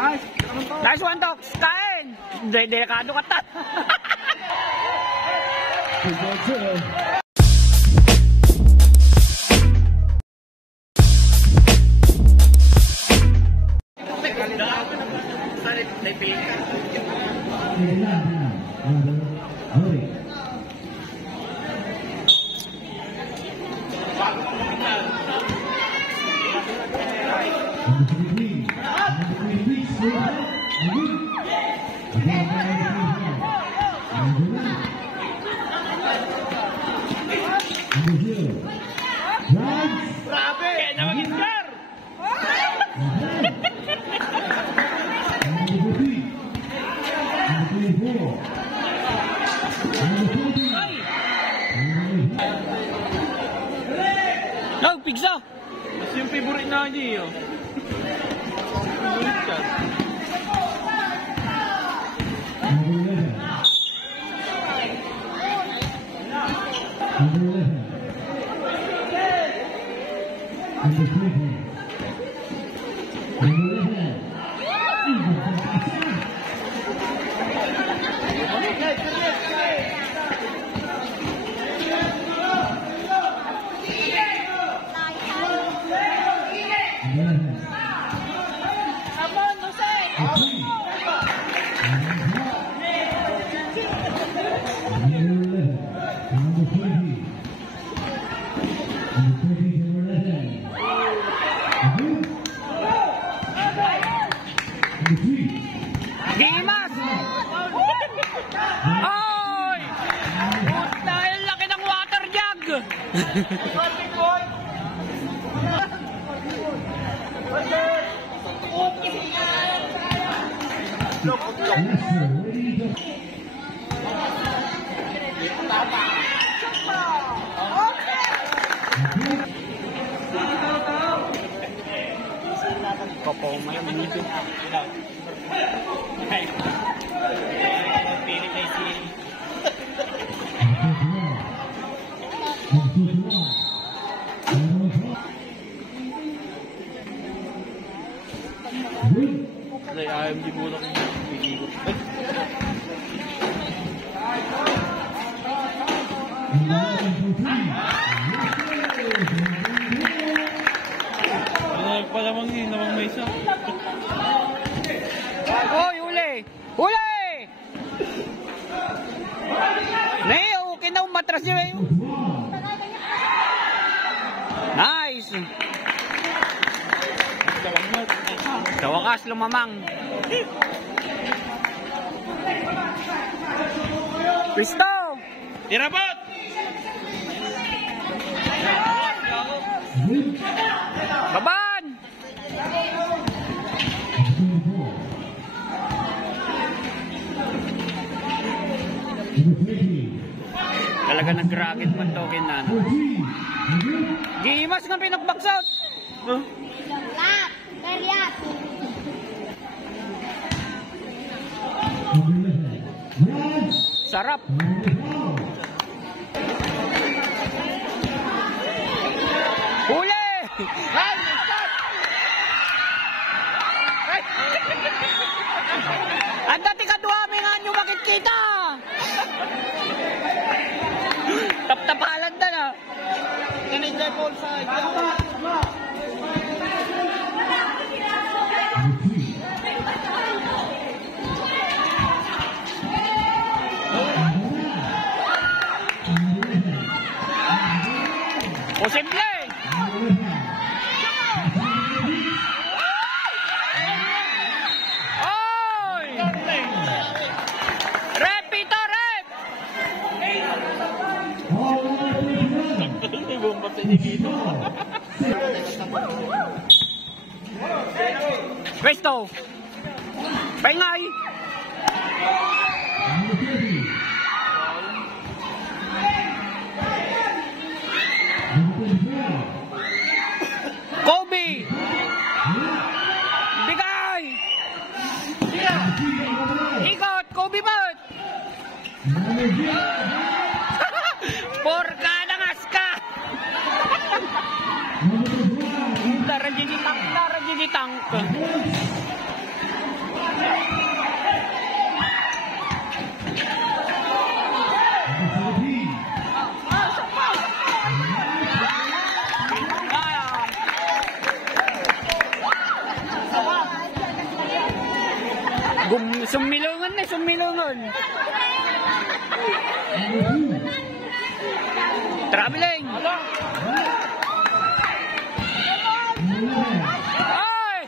Nice. Nice one, Docs. Kain. Delikado ka ta. No, pizza! Mas yung favorite na niya yun. Gimas! Oy! Dahil laki ng water jug! Kopo may minipin. Hey. Pilit ay sili. Ay, ayam di bulak niya. Palamang yun, namang may isa. Oy, huli! Huli! Nay, okay na umatras niyo eh. Nice! Sa wakas, lumamang. Cristo! Irabot! Baban! Talaga nag-rocket man token na. Gimas nga pinagbaksot. Lat! Periat! Sarap. Huli! Ang dati kaduhami nga nyo makikita! Tap-tapalan na na. Kanay ball sa Posible! Oy! Rep ito, rep! may bomba sa dito. Presto! Pengay! Kobe! Bigay! Ikot! Kobe Bot! Porka ng aska! Dara dini tank! Sumilungan na, sumilungan. Traveling. Ay!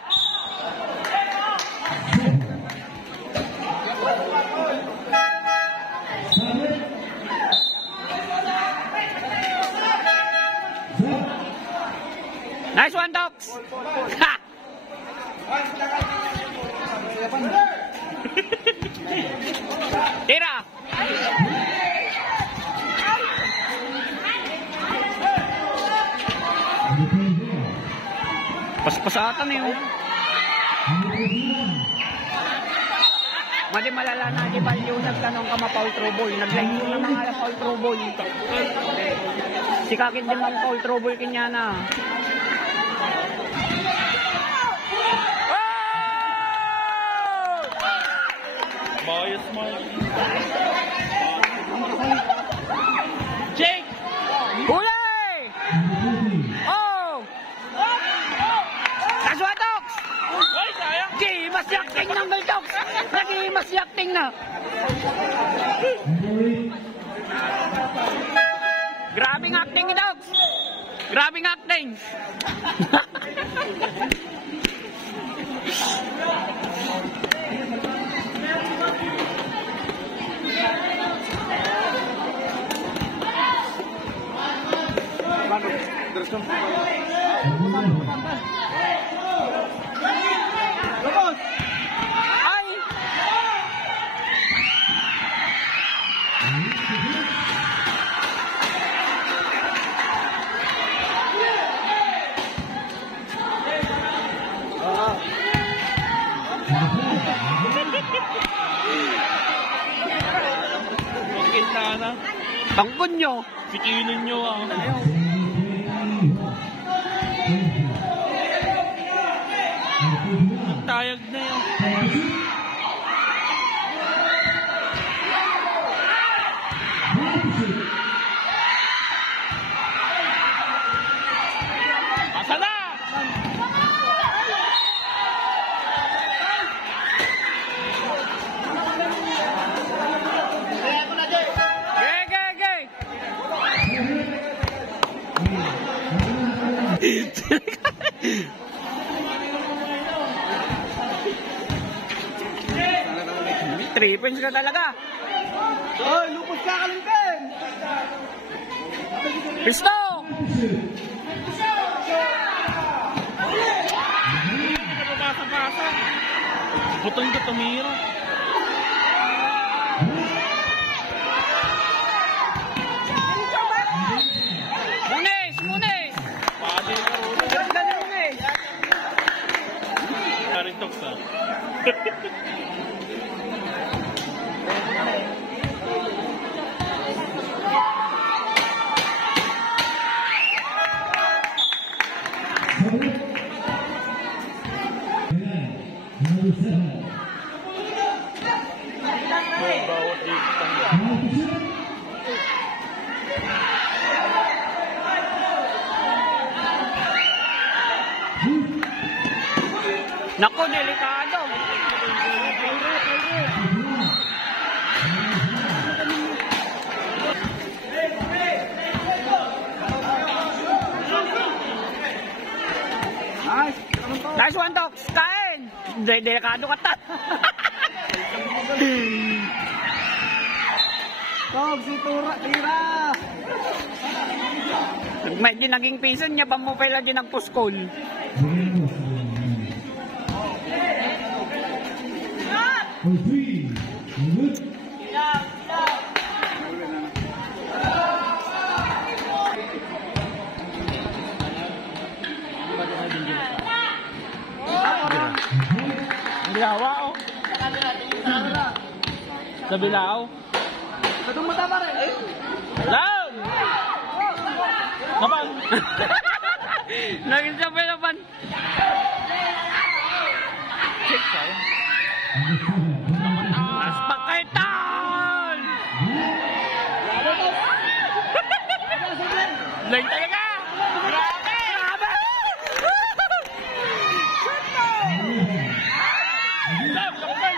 Nice one, Docs. Ha! Tira. Paspasatan eh. Madi malala na di ba yung nagtanong ka ma-foul trouble. Nag-line mo na mga foul trouble. Sikakin din ang foul trouble kanya na. Bias mo. Jake! Huli! Oh! Kaswa, Docs! Ay, sayang. Mas yakting ng Docs! Mas yakting na! Grabing acting ni Docs! Grabing acting! Ay! Okay, sana. Tangkon nyo! Pikilin nyo ah. Tayag na yun. Asa na! Three points ka talaga. Oy, lupos ka kalimpen! Pisto! Napapasa-pasa. Butong ka tumira. Munis! Munis! Pade ka rin. Ganda ni Munis! Karintok sa. Bawat dito. Naku, delikado. Nice one, Docs. Kain. Delikado ka ta. Tog, si Tira! May ginaging piso niya pa mo pala ginagpuskol. Bilawa oh. Sa bilao. Katong mata pa rin! Down! Napan! Naging sa pelapan. Check sa'yo. Mas pakaitan! Lang talaga! Grabe! Grabe! Down! Kapal!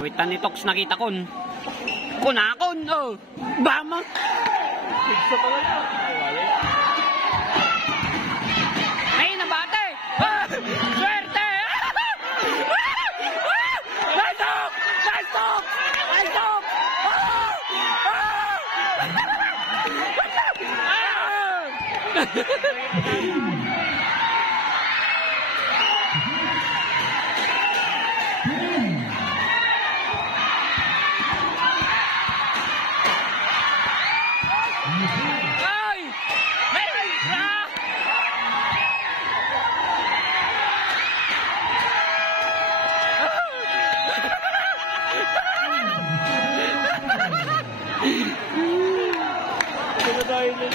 Wait, ni Tox nakita kon. Kunakon, oh. Bama. Pigsa pala yun. Ay, nabate. Ah! Swerte. Nice talk! Nice talk! Nice talk! Ay! Ano tayo nun?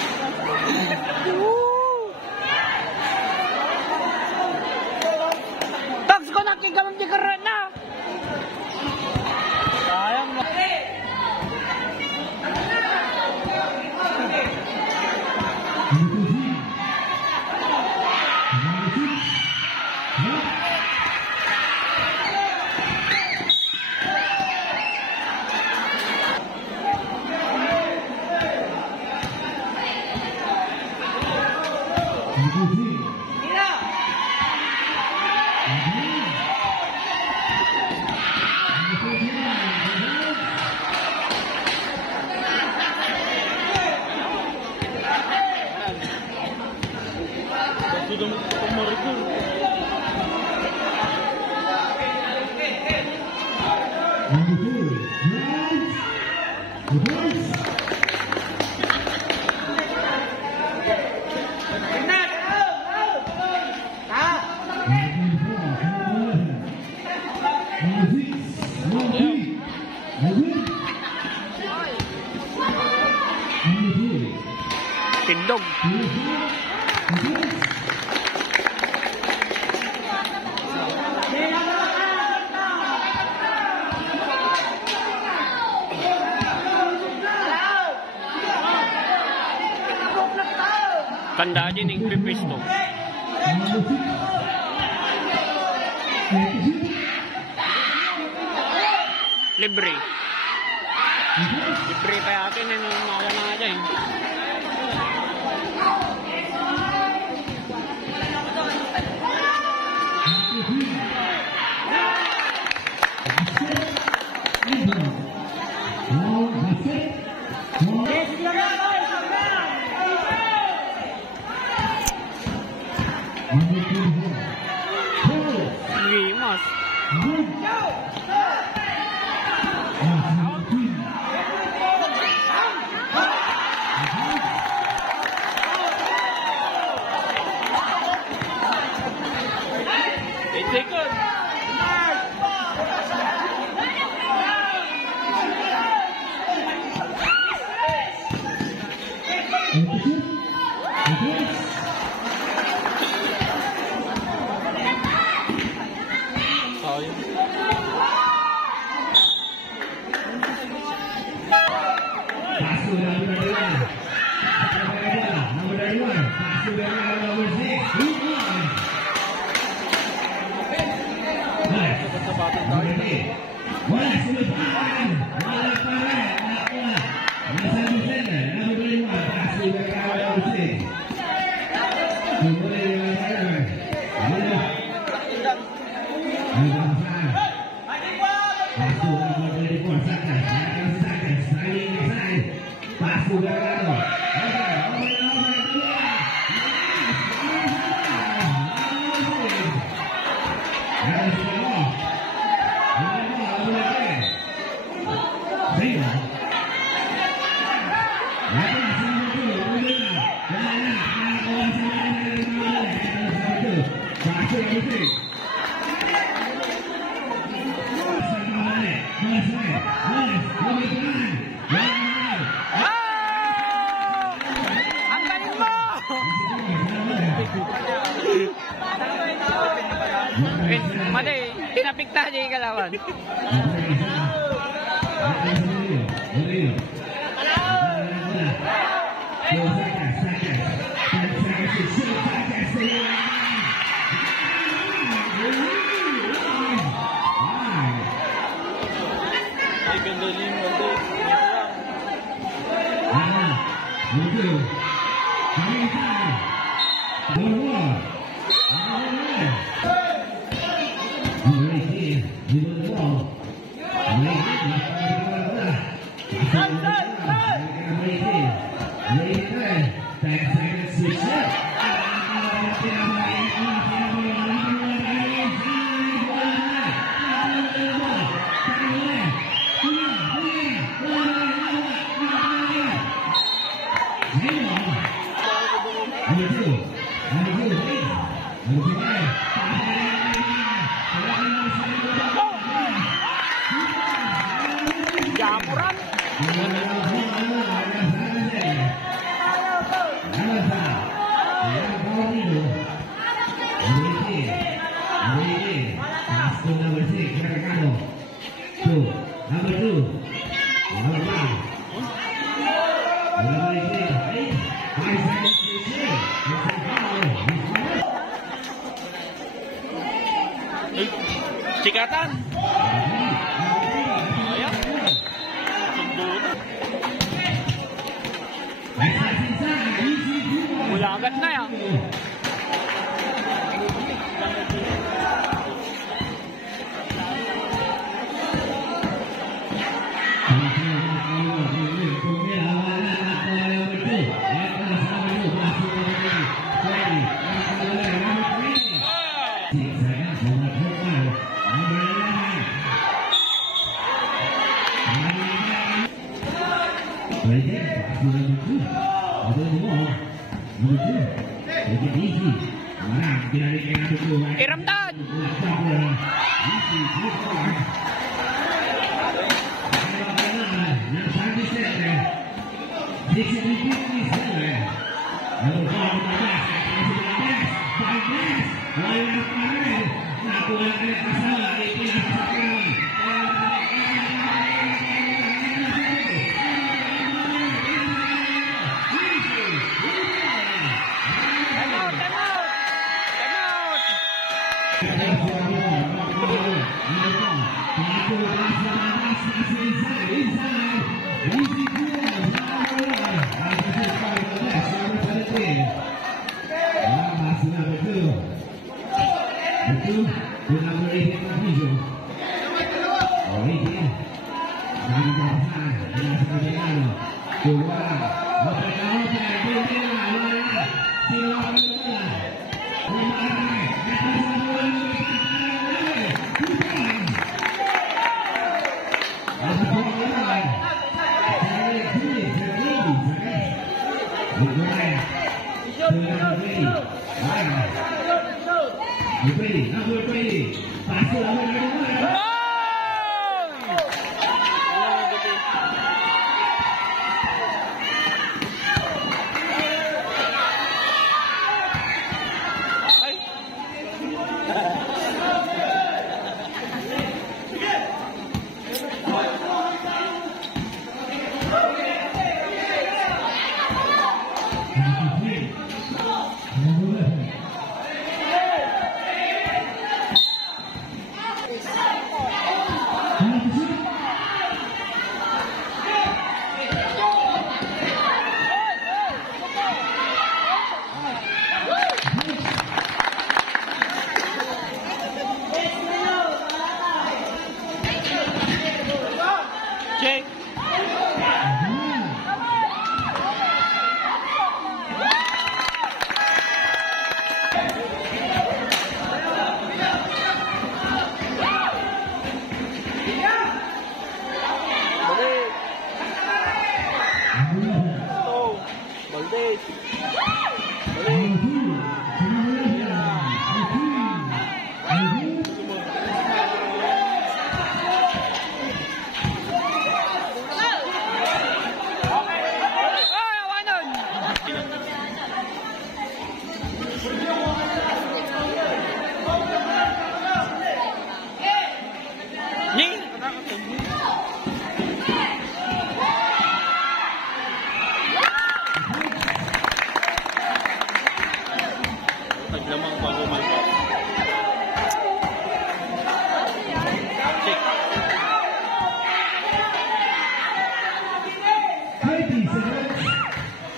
Tox ko nakikamang di karoon na! Sayang na. Sudah mau Tindog. Tanda din yung pipisto. Libre. Libre pa yakin yung mga na dyan. Gimas. Mali, tinapikta niya yung kalawan. Jamuran. Sikatan. Ayan. Wala agad na yan. Iramdad.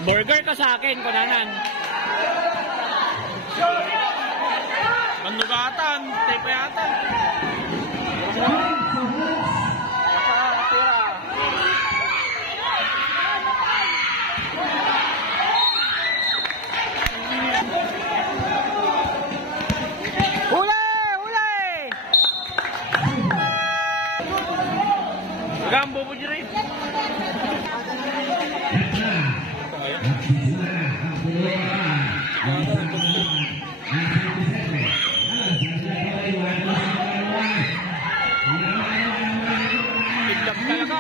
Burger ka sa akin, kunanan. Bandugatan, tepayatan. Gambo po dyan rin. Itlap talaga.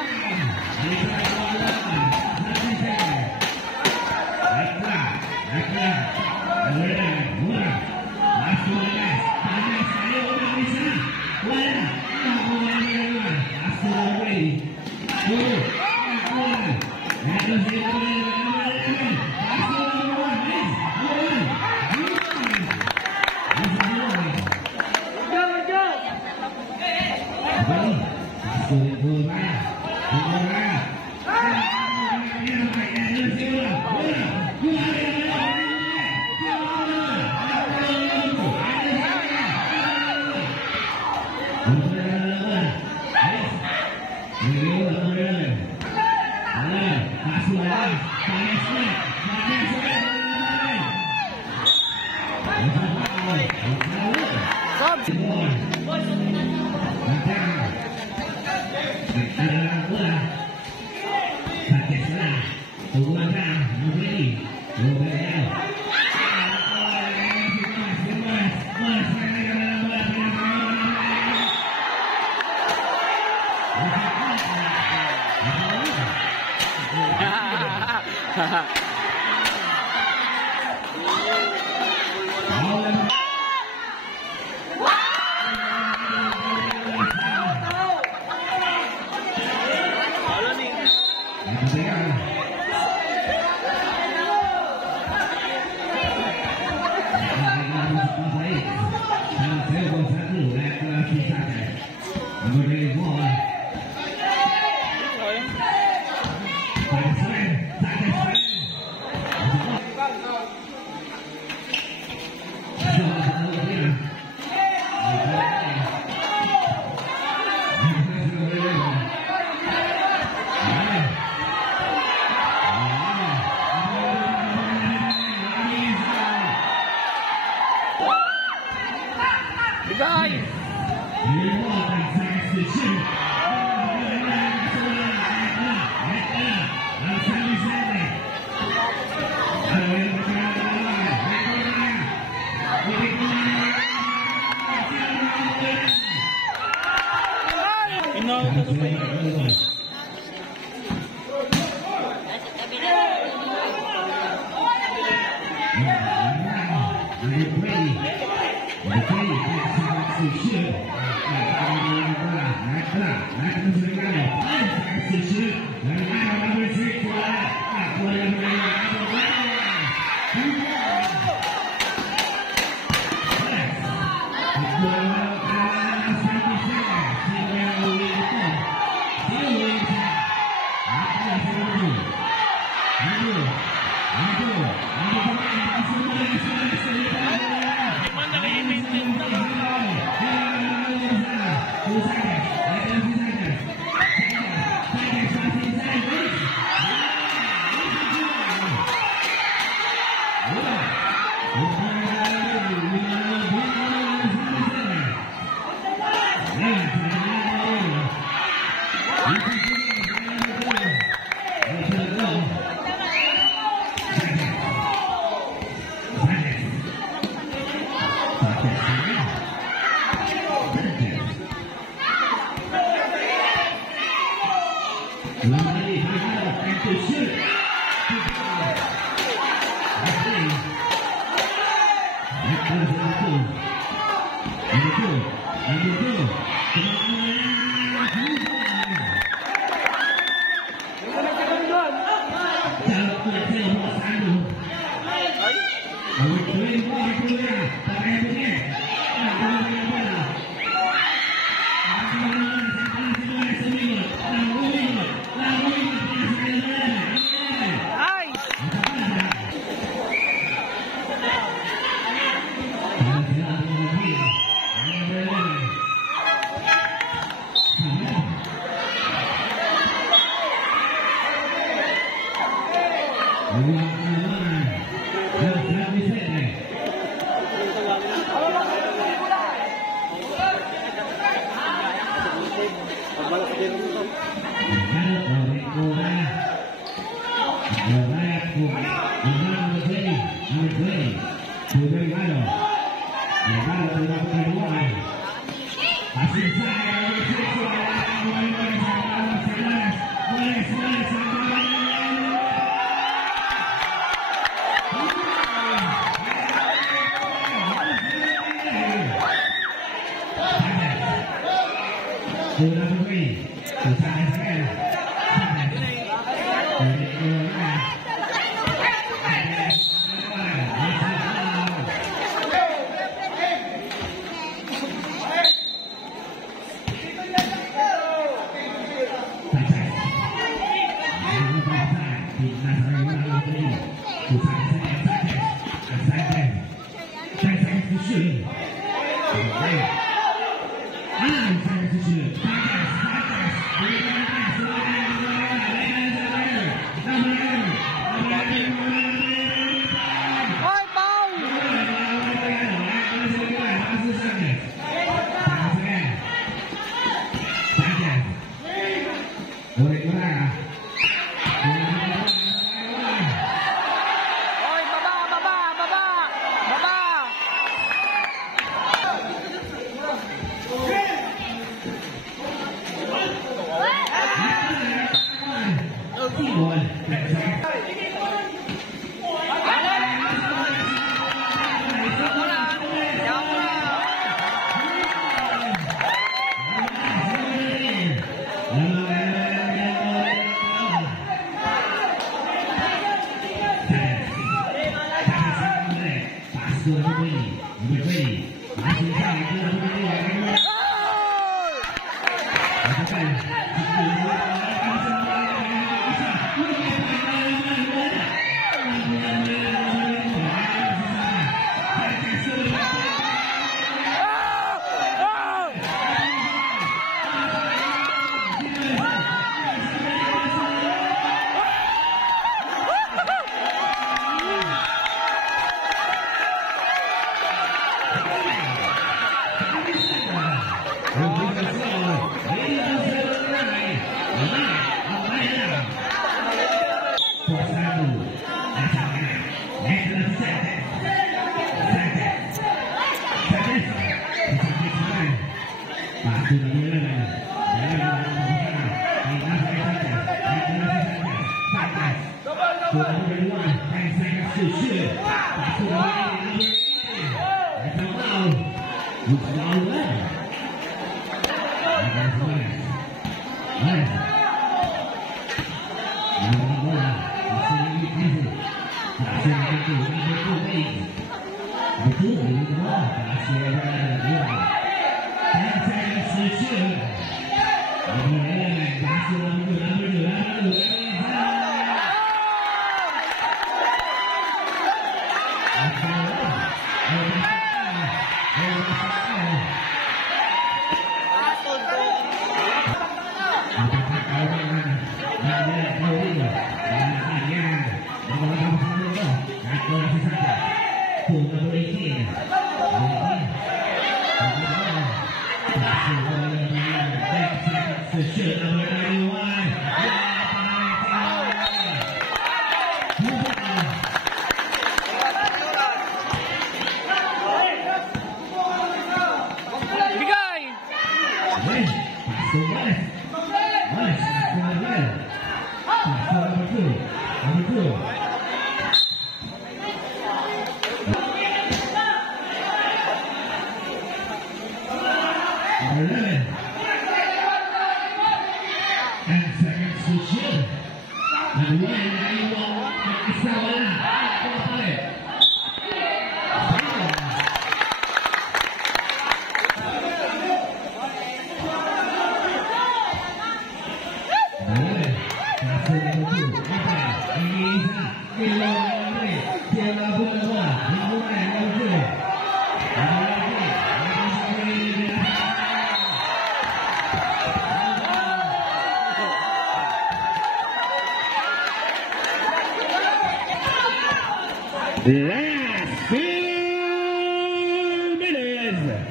Last 2 minutes.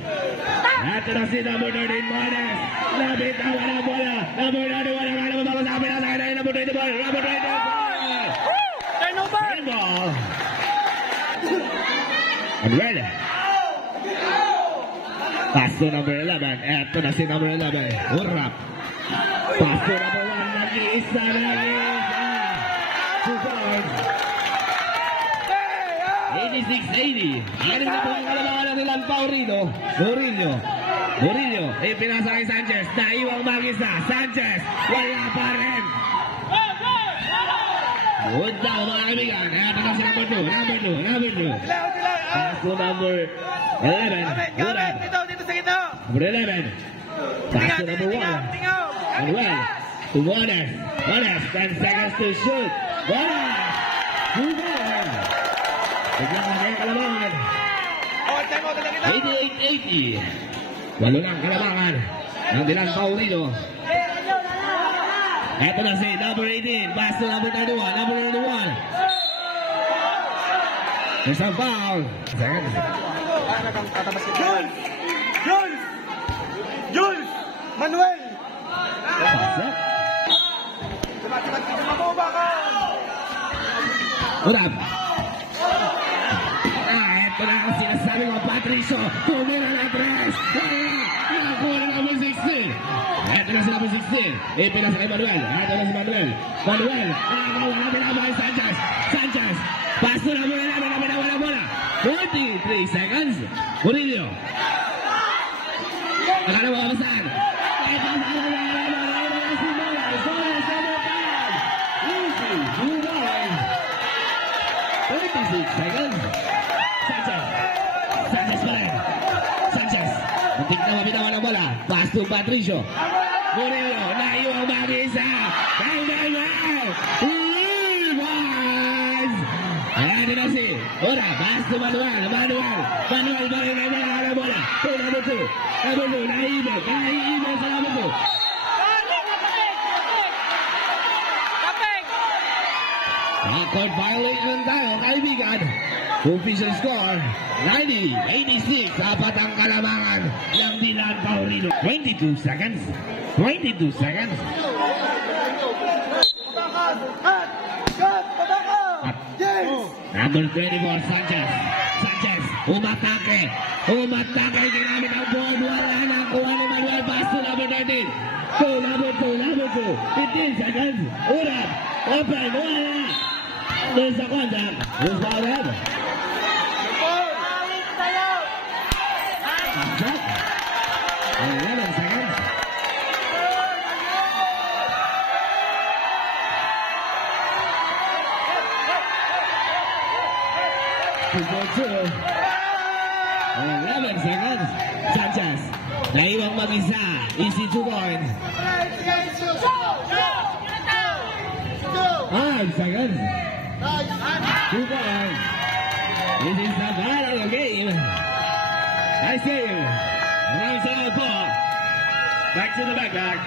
Ito na si number 13, Mones. Nabitawan ang bola. Number 31, ang alam mo ba sabi na tayo na number 21. Number 21. Turnover! Ball. Manuel. Pass to number 11. Ito na si number 11. Urap. Pass to number 1. Nag-iisa na Susunod. 86-80. Ano na po ang kalamangan nilang Paurino. Murillo. Pinasa kay Sanchez. Naiwang mag-isa. Sanchez. Wala pa rin. Good daw mga kaibigan. Ito na si number 2. Pass to number 11. Urap. Dito sa gitna. Number 11. Pass to number 1. Manuel. To Mones. 10 seconds to shoot. Mones. Susunod. Biglang na yung kalamangan. 88-80. Walo lang kalamangan ng Dylan Paulino. Eto na si number 18. Pass to number 31. There's a foul. Second. Jules! Manuel! Pass up. Urap. Ito na ang sinasabi ko, Patricio. Tumira na 3. Nakakuha na number 16. Ito na si number 16. Ipinasa kay Manuel. Ito na si Manuel. Nakakuha na pinaba kay Sanchez. Pass to number 11. Napinawa na bola. 23 seconds. Murillo. Akala mo kapasan. Ito na si Mones. 36 seconds. Sanchez pa rin. Muntik na mabitawan ang bola. Pass to Patricio. Murillo. Naiwang mag-isa. Ayan na si Ora. Pass to Manuel pa rin ang bola. To number 2. Naiibig sa number 2. Court violation tayo, kaibigan. Official score, 90-86. Apat ang kalamangan ng Dylan Paulino. 22 seconds. Number 24, Sanchez. Umatake. Ginamit ang board. Wala na kuha ni Manuel. Pass to number 13. Number 2. 15 seconds. Urap. Open. Wala. There's a contact. Who's foul head? Shot. 11 seconds. Two. 11 seconds. Sanchez. Naiwang mag-isa. Easy 2 point. 5 seconds. 2 points. This is the final game. I see you. Nice out. Back to the back.